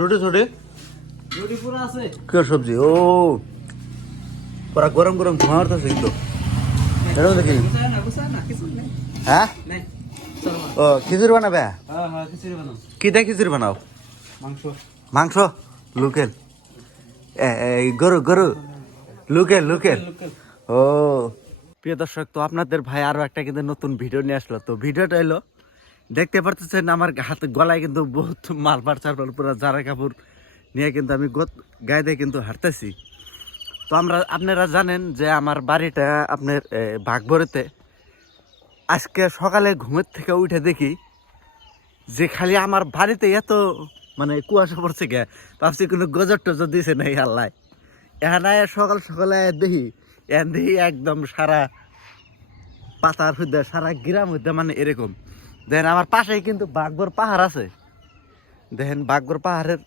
রুটি ছুটি রুটি পুরো আছে কি সবজি ও পুরা গরম গরম ধোঁয়া উঠতেছে কিন্তু এটা দেখি হ্যাঁ ও খিচুড়ি বানাবে খিচুড়ি বানাও কি দিয়ে খিচুড়ি বানাও মাংস মাংস লোকেল এই গরু গরু লোকেল লোকেল ও প্রিয় দর্শক তো আপনাদের ভাই আরো একটা কিন্তু নতুন ভিডিও নিয়ে আসলো তো ভিডিওটা এলো দেখতে পারতেছেন আমার হাতে গলায় কিন্তু বহুত মালবার চারবার পুরো জারা কাপড় নিয়ে কিন্তু আমি গায়ে দিয়ে কিন্তু হাঁটতেছি তো আপনারা জানেন যে আমার বাড়িটা আপনার বাঘবরেতে আজকে সকালে ঘুমের থেকে উঠে দেখি যে খালি আমার বাড়িতে এত মানে কুয়াশা পড়ছে গে ভাবছি কোনো গজর টজর দিয়েছে না এই আল্লাহ এখানে সকাল সকালে দেখি একদম সারা পাতার হইতে সারা গ্রাম হইতে মানে এরকম দেখেন আমার পাশেই কিন্তু বাঘবর পাহাড় আছে দেখেন বাঘবর পাহাড়ের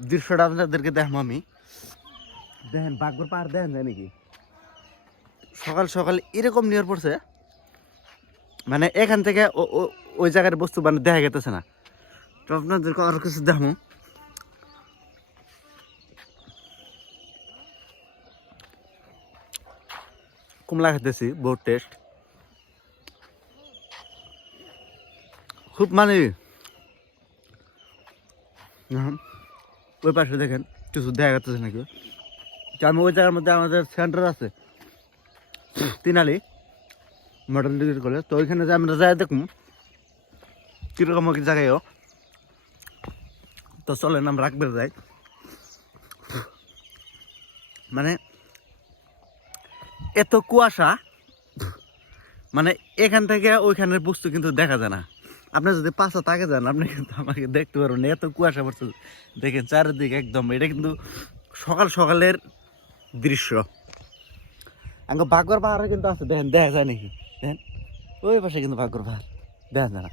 দৃশ্যটা আপনাদেরকে দেখবো আমি দেখেন বাঘবর পাহাড় দেখেন যায় নাকি সকাল সকাল এরকম নিয়ে পড়ছে মানে এখান থেকে ওই জায়গার বস্তু মানে দেখা গেতেছে না তো আপনাদেরকে আরো কিছু দেখো কমলা খেতেছি বহুত টেস্ট খুব মানে ওই পাশে দেখেন কিছু দেখা যাচ্ছে নাকি আমি ওই জায়গার মধ্যে আমাদের সেন্টার আছে তিনালি মডার্ন ডিগ্রি কলেজ তো ওইখানে যে আমরা যাই দেখুন কীরকম কি জায়গায়ও তো চলেন আমরা রাখবে যাই মানে এত কুয়াশা মানে এখান থেকে ওইখানের বস্তু কিন্তু দেখা যায় না আপনি যদি পাশা তাকে যান আপনি কিন্তু আমাকে দেখতে পারবেন এত কুয়াশা পড়ছে দেখেন চারিদিকে একদম এটা কিন্তু সকাল সকালের দৃশ্য আগে বাঘর পাহাড়ে কিন্তু আছে দেখেন দেখা যায় নাকি দেখেন ওই পাশে কিন্তু বাঘর পাহাড় দেখা যায় না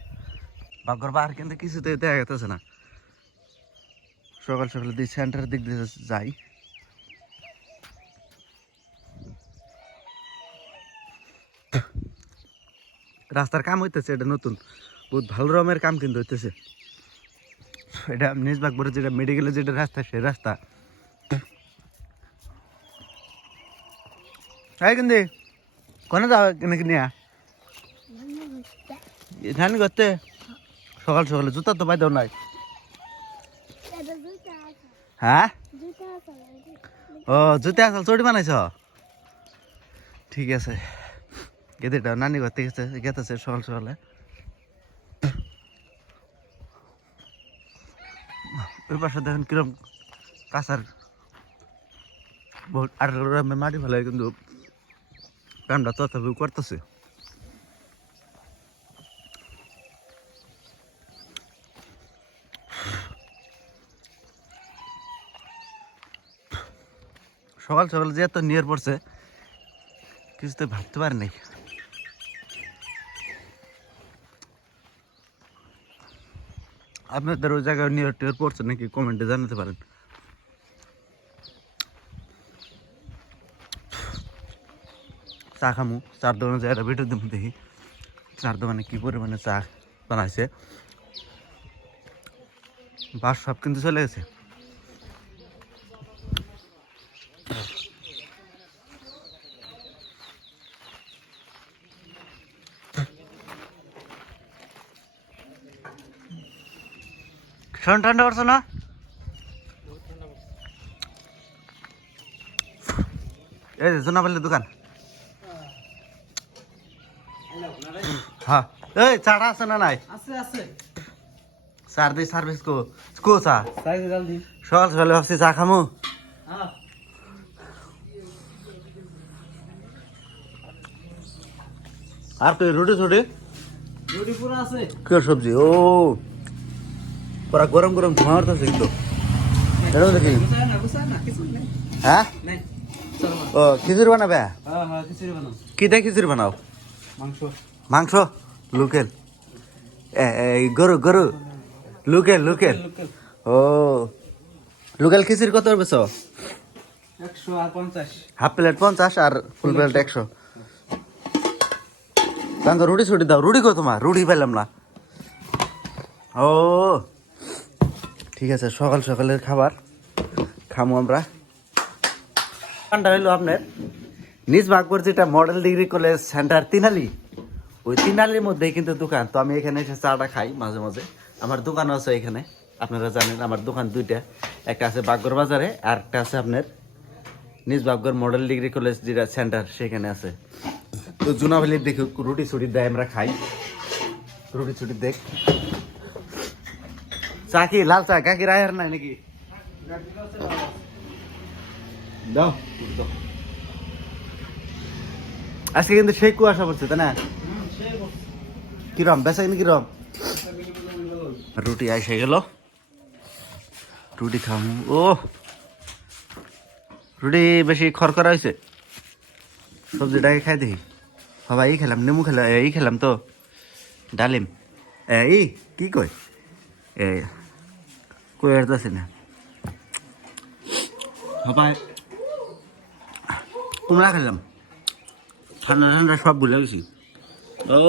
বাঘর পাহাড় কিন্তু কিছুতে দেখা যেতেছে না সকাল সকালে দিক সেন্টারের দিক দিয়ে যাই রাস্তার কাম হইতেছে এটা নতুন বহুত ভালো রকমের কাম কিন্তু হইতেছে এটা নিজ বাঘবরে যেটা মেডিকেলের যেটা রাস্তা সেই রাস্তা তাই কিন্তু কোনে যাও নাকি নিয়া ধান করতে সকাল সকালে জুতা তো বাইদেও নাই হ্যাঁ ও জুতা আসল চটি বানাইছ ঠিক আছে গেদেটা নানি ঘর থেকে গেতেছে সকাল সকালে ওই পাশে দেখেন কিরম কাঁচার বহুত আর মাটি ফেলে কিন্তু কামটা তথাপি করতেছে সকাল সকাল যে এত নিয়ে পড়ছে কিছু তো ভাবতে পারি নাই আপনাদের ওই জায়গায় নিয়ে টিয়ার পড়ছে নাকি কমেন্টে জানাতে পারেন চা খামু চার দোকানে যাই একটা ভিডিও দেবো দেখি চার দোকানে কি পরিমাণে চা বানাইছে বাস সব কিন্তু চলে গেছে ঠান্ডা পড়ছে না এই জোনাপাল্লির দোকান হ্যাঁ এই চাটা আছে না নাই আছে আছে চার দিই সার্ভিস কো চা সাইজ জলদি সকাল সকালে ভাবছি চা খামু হ্যাঁ আর তুই রুটি ছুটি রুটি পুরো আছে কি সবজি ও পুরা গরম গরম ধোঁয়া উঠতেছে কিন্তু এটা দেখি হ্যাঁ ও খিচুড়ি বানাবে খিচুড়ি বানাও কি দিয়ে খিচুড়ি বানাও মাংস মাংস লোকেল এই গরু গরু লোকেল লোকেল ও লোকেল খিচুড়ি কত বেছ 150 হাফ প্লেট 50 আর ফুল প্লেট 100 তাঙ্গ রুটি ছুটি দাও রুটি কো তোমার রুটি পেলাম না ও ঠিক আছে, সকাল সকালের খাবার খামো আমরা। দোকানটা হইলো আপনার নিজ বাগপুর, যেটা মডেল ডিগ্রি কলেজ সেন্টার তিনালি, ওই তিনালির মধ্যেই কিন্তু দোকান। তো আমি এখানে এসে চাটা খাই মাঝে মাঝে। আমার দোকানও আছে এখানে, আপনারা জানেন আমার দোকান দুইটা, একটা আছে বাগগড় বাজারে আর একটা আছে আপনার নিজ বাগগড় মডেল ডিগ্রি কলেজ যেটা সেন্টার সেখানে আছে। তো জুনাভ্যালির দেখি রুটি ছুটি দেয়, আমরা খাই রুটি ছুটি দেখ। চা কি লাল চা কাকি রায়ের নাই নাকি? দাও দাও। আজকে কিন্তু সেই কুয়াশা পড়ছে তাই না? কিরম বেচা কিনি কিরম? রুটি আইসে গেল, রুটি খামু। ও রুটি বেশি খড়খড়া হয়েছে, সবজিটাকে খাই দেখি। বাবা এই খেলাম, নেমু খেলাম, এই খেলাম তো ডালিম। এই কি কয় কই আসতেছে না বাবা। কুমড়া খেলাম, ঠান্ডা ঠান্ডা সব ভুলে গেছি। ও